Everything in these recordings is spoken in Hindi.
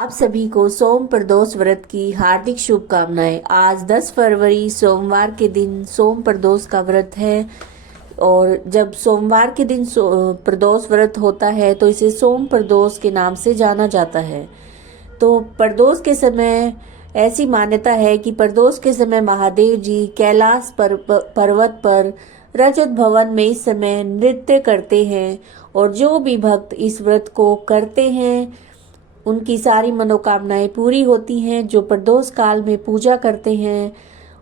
आप सभी को सोम प्रदोष व्रत की हार्दिक शुभकामनाएं। आज 10 फरवरी सोमवार के दिन सोम प्रदोष का व्रत है। और जब सोमवार के दिन प्रदोष व्रत होता है तो इसे सोम प्रदोष के नाम से जाना जाता है। तो प्रदोष के समय ऐसी मान्यता है कि प्रदोष के समय महादेव जी कैलाश पर्वत पर रजत भवन में इस समय नृत्य करते हैं। और जो भी भक्त इस व्रत को करते हैं उनकी सारी मनोकामनाएं पूरी होती हैं। जो प्रदोष काल में पूजा करते हैं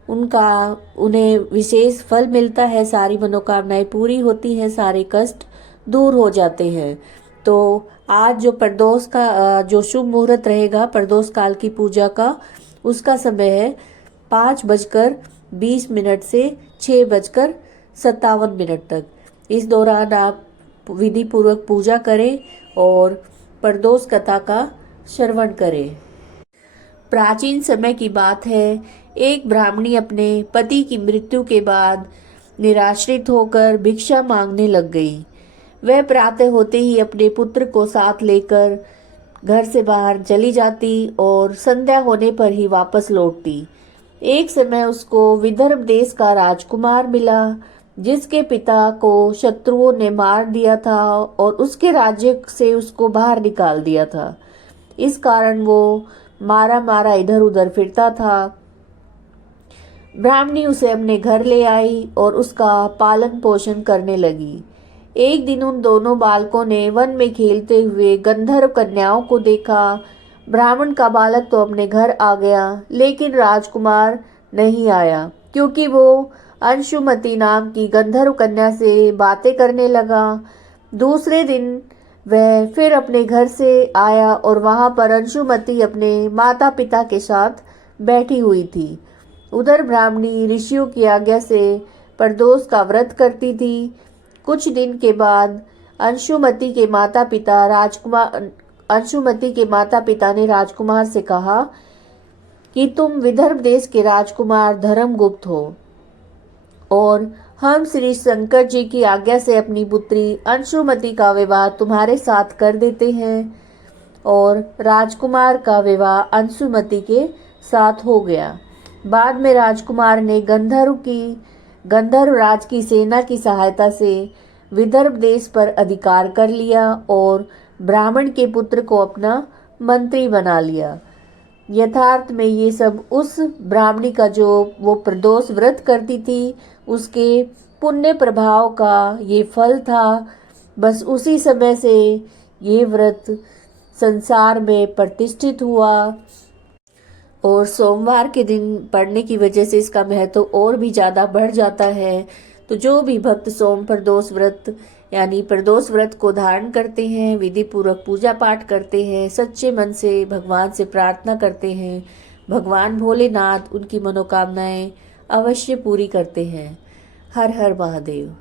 उन्हें विशेष फल मिलता है, सारी मनोकामनाएं पूरी होती हैं, सारे कष्ट दूर हो जाते हैं। तो आज जो प्रदोष का जो शुभ मुहूर्त रहेगा प्रदोष काल की पूजा का, उसका समय है 5:20 से 6:57 तक। इस दौरान आप विधि पूर्वक पूजा करें और प्रदोष कथा का श्रवण करें। प्राचीन समय की बात है, एक ब्राह्मणी अपने पति की मृत्यु के बाद निराश्रित होकर भिक्षा मांगने लग गई। वह प्रातः होते ही अपने पुत्र को साथ लेकर घर से बाहर चली जाती और संध्या होने पर ही वापस लौटती। एक समय उसको विदर्भ देश का राजकुमार मिला, जिसके पिता को शत्रुओं ने मार दिया था और उसके राज्य से उसको बाहर निकाल दिया था। इस कारण वो मारा मारा इधर उधर फिरता था। ब्राह्मणी उसे अपने घर ले आई और उसका पालन पोषण करने लगी। एक दिन उन दोनों बालकों ने वन में खेलते हुए गंधर्व कन्याओं को देखा। ब्राह्मण का बालक तो अपने घर आ गया, लेकिन राजकुमार नहीं आया, क्योंकि वो अंशुमति नाम की गंधर्व कन्या से बातें करने लगा। दूसरे दिन वह फिर अपने घर से आया और वहां पर अंशुमति अपने माता पिता के साथ बैठी हुई थी। उधर ब्राह्मणी ऋषियों की आज्ञा से प्रदोष का व्रत करती थी। कुछ दिन के बाद अंशुमति के माता पिता ने राजकुमार से कहा कि तुम विदर्भ देश के राजकुमार धर्मगुप्त हो और हम श्री शंकर जी की आज्ञा से अपनी पुत्री अंशुमति का विवाह तुम्हारे साथ कर देते हैं। और राजकुमार का विवाह अंशुमति के साथ हो गया। बाद में राजकुमार ने गंधर्व राज की सेना की सहायता से विदर्भ देश पर अधिकार कर लिया और ब्राह्मण के पुत्र को अपना मंत्री बना लिया। यथार्थ में ये सब उस ब्राह्मणी का जो वो प्रदोष व्रत करती थी उसके पुण्य प्रभाव का ये फल था। बस उसी समय से ये व्रत संसार में प्रतिष्ठित हुआ और सोमवार के दिन पढ़ने की वजह से इसका महत्व और भी ज़्यादा बढ़ जाता है। तो जो भी भक्त सोम प्रदोष व्रत यानी प्रदोष व्रत को धारण करते हैं, विधि पूर्वक पूजा पाठ करते हैं, सच्चे मन से भगवान से प्रार्थना करते हैं, भगवान भोलेनाथ उनकी मनोकामनाएं अवश्य पूरी करते हैं। हर हर महादेव।